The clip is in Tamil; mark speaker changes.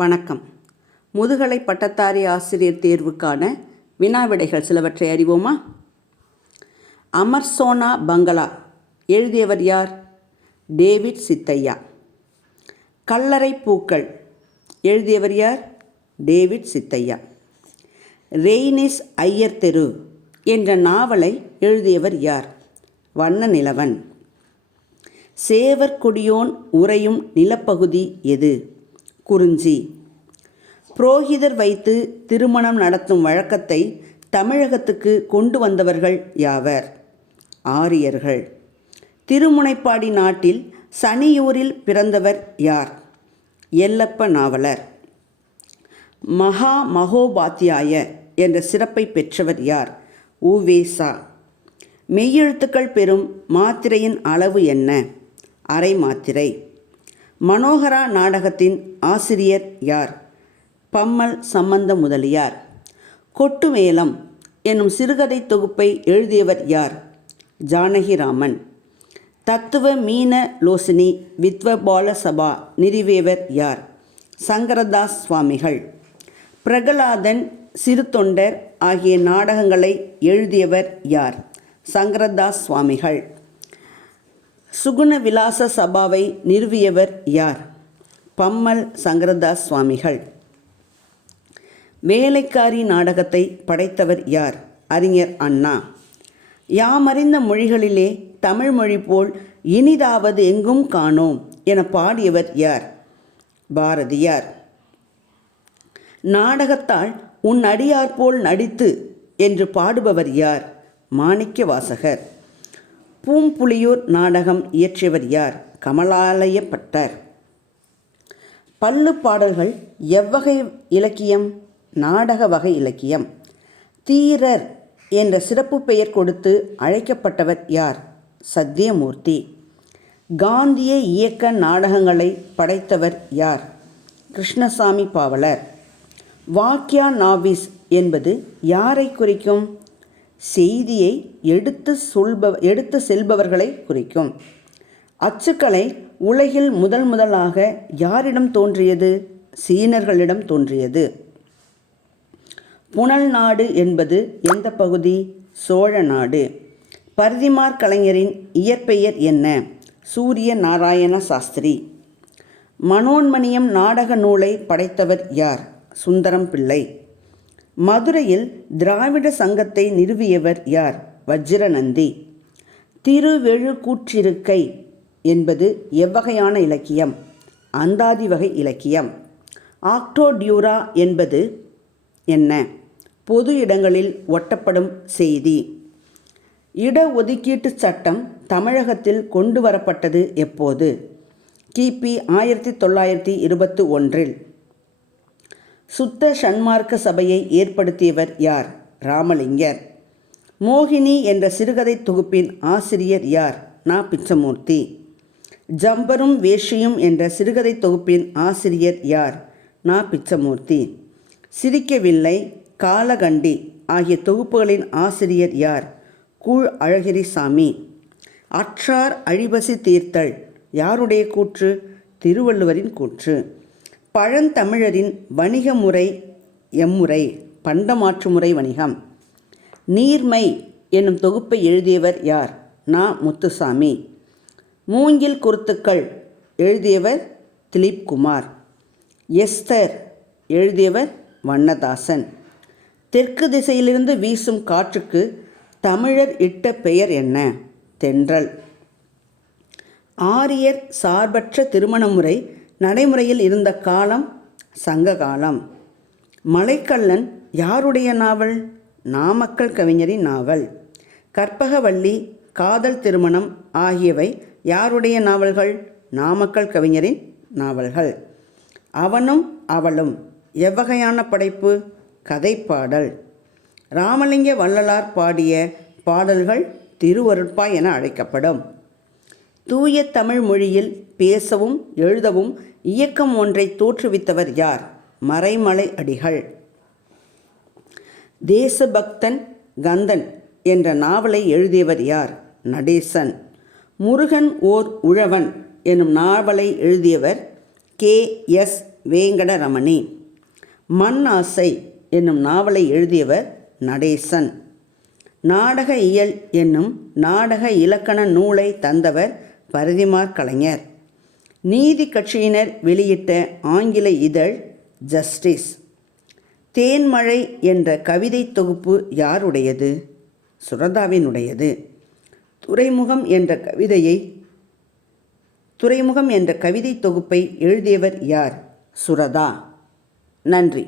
Speaker 1: வணக்கம் முதுகலை பட்டதாரி ஆசிரியர் தேர்வுக்கான வினாவிடைகள் சிலவற்றை அறிவோமா அமர்சோனா பங்களா எழுதியவர் யார் டேவிட் சித்தையா கல்லறை பூக்கள் எழுதியவர் யார் டேவிட் சித்தையா ரெய்னிஸ் ஐயர் தெரு என்ற நாவலை எழுதியவர் யார் வண்ண நிலவன் சேவர்குடியோன் உறையும் நிலப்பகுதி எது குறிஞ்சி புரோகிதர் வைத்து திருமணம் நடத்தும் வழக்கத்தை தமிழகத்துக்கு கொண்டு வந்தவர்கள் யாவர் ஆரியர்கள் திருமுனைப்பாடி நாட்டில் சனியூரில் பிறந்தவர் யார் எல்லப்ப நாவலர் மகா மகோபாத்தியாய என்ற சிறப்பை பெற்றவர் யார் உவேசா மெய்யெழுத்துக்கள் பெறும் மாத்திரையின் அளவு என்ன அரை மாத்திரை மனோகரா நாடகத்தின் ஆசிரியர் யார் பம்மல் சம்பந்த முதலியார் கொட்டுமேளம் என்னும் சிறுகதை தொகுப்பை எழுதியவர் யார் ஜானகிராமன் தத்துவ மீன லோசினி வித்வபால சபா நிறுவியவர் யார் சங்கரதாஸ் சுவாமிகள் பிரகலாதன் சிறு தொண்டர் ஆகிய நாடகங்களை எழுதியவர் யார் சங்கரதாஸ் சுவாமிகள் சுகுண விலாச சபாவை நிறுவியவர் யார் பம்மல் சங்கரதாஸ் சுவாமிகள் வேலைக்காரி நாடகத்தை படைத்தவர் யார் அறிஞர் அண்ணா யாமறிந்த மொழிகளிலே தமிழ் மொழி போல் இனிதாவது எங்கும் காணோம் என பாடியவர் யார் பாரதியார் நாடகத்தால் உன் அடியார் போல் நடித்து என்று பாடுபவர் யார் மாணிக்க வாசகர் பூம்புலியூர் நாடகம் இயற்றியவர் யார் கமலாலயப்பட்டர் பல்லு பாடல்கள் எவ்வகை இலக்கியம் நாடக வகை இலக்கியம் தீரர் என்ற சிறப்பு பெயர் கொடுத்து அழைக்கப்பட்டவர் யார் சத்தியமூர்த்தி காந்திய இயக்க நாடகங்களை படைத்தவர் யார் கிருஷ்ணசாமி பாவலர் வாக்கியா நாவிஸ் என்பது யாரை குறிக்கும் செய்தியை எடுத்து சொல்பவ எடுத்து செல்பவர்களை குறிக்கும் அச்சுக்கலை உலகில் முதல் முதலாக யாரிடம் தோன்றியது சீனர்களிடம் தோன்றியது புனல் நாடு என்பது எந்த பகுதி சோழ நாடு பரிதிமார் கலைஞரின் இயற்பெயர் என்ன சூரிய நாராயண சாஸ்திரி மனோன்மணியம் நாடக நூலை படைத்தவர் யார் சுந்தரம் பிள்ளை மதுரையில் திராவிட சங்கத்தை நிறுவியவர் யார் வஜ்ரநந்தி கூற்றிருக்கை என்பது எவ்வகையான இலக்கியம் அந்தாதி வகை இலக்கியம் ஆக்டோடியூரா என்பது என்ன பொது இடங்களில் ஒட்டப்படும் செய்தி இடஒதுக்கீட்டு சட்டம் தமிழகத்தில் கொண்டு வரப்பட்டது எப்போது கிபி ஆயிரத்தி தொள்ளாயிரத்தி இருபத்தி ஒன்றில் சுத்த ஷண்மார்க்க சபையை ஏற்படுத்தியவர் யார் ராமலிங்கர் மோகினி என்ற சிறுகதை தொகுப்பின் ஆசிரியர் யார் நா பிச்சமூர்த்தி ஜம்பரும் வேஷியும் என்ற சிறுகதை தொகுப்பின் ஆசிரியர் யார் நா பிச்சமூர்த்தி சிரிக்கவில்லை காலகண்டி ஆகிய தொகுப்புகளின் ஆசிரியர் யார் கூழ் அழகிரிசாமி அற்றார் அழிபசி தீர்த்தல் யாருடைய கூற்று திருவள்ளுவரின் கூற்று பழந்தமிழரின் வணிக முறை எம்முறை பண்டமாற்று முறை வணிகம் நீர்மை என்னும் தொகுப்பை எழுதியவர் யார் நா முத்துசாமி மூங்கில் குருத்துக்கள் எழுதியவர் திலீப் குமார் எஸ்தர் எழுதியவர் வண்ணதாசன் தெற்கு திசையிலிருந்து வீசும் காற்றுக்கு தமிழர் இட்ட பெயர் என்ன தென்றல் ஆரியர் சார்பற்ற திருமண முறை நடைமுறையில் இருந்த காலம் சங்க காலம் மலைக்கல்லன் யாருடைய நாவல் நாமக்கல் கவிஞரின் நாவல் கற்பகவள்ளி காதல் திருமணம் ஆகியவை யாருடைய நாவல்கள் நாமக்கல் கவிஞரின் நாவல்கள் அவனும் அவளும் எவ்வகையான படைப்பு கதைப்பாடல் ராமலிங்க வள்ளலார் பாடிய பாடல்கள் திருவருட்பா என அழைக்கப்படும் தூய தமிழ் மொழியில் பேசவும் எழுதவும் இயக்கம் ஒன்றை தோற்றுவித்தவர் யார் மறைமலை அடிகள் தேசபக்தன் கந்தன் என்ற நாவலை எழுதியவர் யார் நடேசன் முருகன் ஓர் உழவன் எனும் நாவலை எழுதியவர் கே எஸ் வேங்கடரமணி மண் ஆசை என்னும் நாவலை எழுதியவர் நடேசன் நாடக இயல் என்னும் நாடக இலக்கண நூலை தந்தவர் பரதிமார் கலைஞர் நீதி கட்சியினர் வெளியிட்ட ஆங்கில இதழ் ஜஸ்டிஸ் தேன்மழை என்ற கவிதை தொகுப்பு யாருடையது சுரதாவினுடையது துறைமுகம் என்ற கவிதையை துறைமுகம் என்ற கவிதை தொகுப்பை எழுதியவர் யார் சுரதா நன்றி